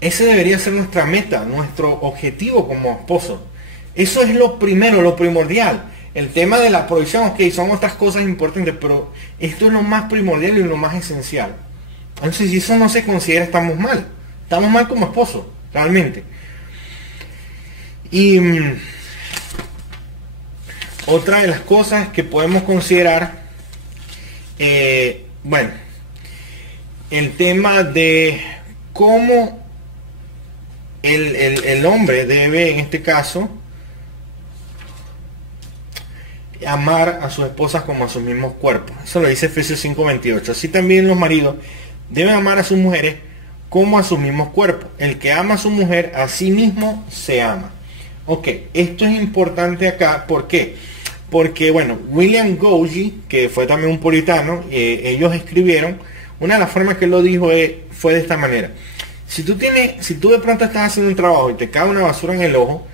Ese debería ser nuestra meta, nuestro objetivo como esposo. Eso es lo primero, lo primordial. El tema de la provisión, ok, son otras cosas importantes, pero esto es lo más primordial y lo más esencial. Entonces, si eso no se considera, estamos mal. Estamos mal como esposo, realmente. Y otra de las cosas que podemos considerar, bueno, el tema de cómo el hombre debe, en este caso, amar a sus esposas como a sus mismos cuerpos. Eso lo dice Efesios 5:28. Así también los maridos deben amar a sus mujeres como a sus mismos cuerpos. El que ama a su mujer, a sí mismo se ama. Ok, esto es importante acá. ¿Por qué? Porque, bueno, William Gougy, que fue también un puritano, ellos escribieron, una de las formas que él lo dijo fue de esta manera. Si tú de pronto estás haciendo un trabajo y te cae una basura en el ojo,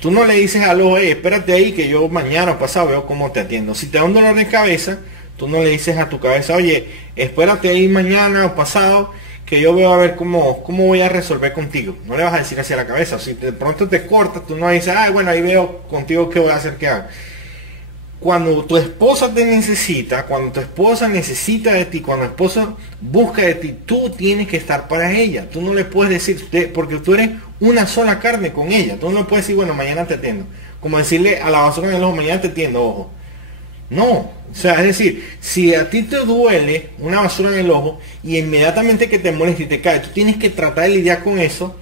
tú no le dices al ojo, espérate ahí que yo mañana o pasado veo cómo te atiendo. Si te da un dolor de cabeza, tú no le dices a tu cabeza, oye, espérate ahí mañana o pasado que yo veo a ver cómo voy a resolver contigo. No le vas a decir hacia la cabeza. Si de pronto te cortas, tú no dices, bueno, ahí veo contigo qué voy a hacer, qué hago. Cuando tu esposa te necesita, cuando tu esposa necesita de ti, cuando tu esposa busca de ti, tú tienes que estar para ella. Tú no le puedes decir, porque tú eres una sola carne con ella. Tú no le puedes decir, bueno, mañana te atiendo. Como decirle a la basura en el ojo, mañana te atiendo, ojo. No, o sea, es decir, si a ti te duele una basura en el ojo y inmediatamente que te molesta y te cae, tú tienes que tratar de lidiar con eso,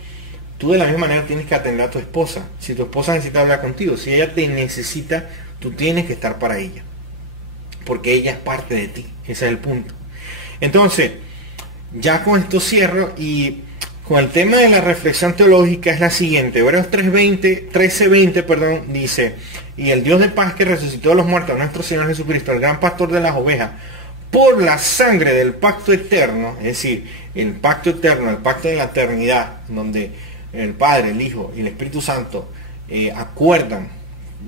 tú de la misma manera tienes que atender a tu esposa. Si tu esposa necesita hablar contigo, si ella te necesita, tú tienes que estar para ella. Porque ella es parte de ti, ese es el punto. Entonces, ya con esto cierro y con el tema de la reflexión teológica es la siguiente. Hebreos 13:20, dice, y el Dios de paz que resucitó a los muertos, nuestro Señor Jesucristo, el gran pastor de las ovejas, por la sangre del pacto eterno, es decir, el pacto eterno, el pacto de la eternidad, donde el Padre, el Hijo y el Espíritu Santo acuerdan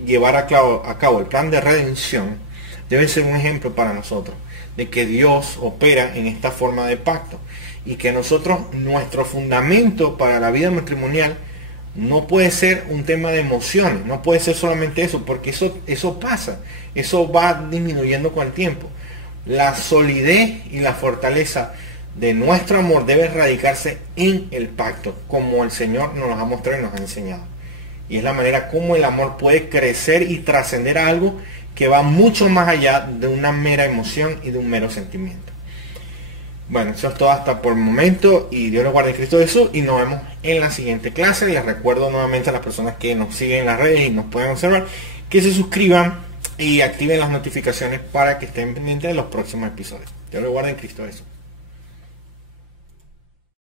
llevar a cabo el plan de redención, debe ser un ejemplo para nosotros de que Dios opera en esta forma de pacto y que nosotros, nuestro fundamento para la vida matrimonial no puede ser un tema de emociones, no puede ser solamente eso, porque eso pasa, eso va disminuyendo con el tiempo. La solidez y la fortaleza de nuestro amor debe radicarse en el pacto, como el Señor nos ha mostrado y nos ha enseñado. Y es la manera como el amor puede crecer y trascender a algo que va mucho más allá de una mera emoción y de un mero sentimiento. Bueno, eso es todo hasta por el momento y Dios los guarde en Cristo Jesús y nos vemos en la siguiente clase. Les recuerdo nuevamente a las personas que nos siguen en las redes y nos pueden observar que se suscriban y activen las notificaciones para que estén pendientes de los próximos episodios. Dios los guarde en Cristo Jesús.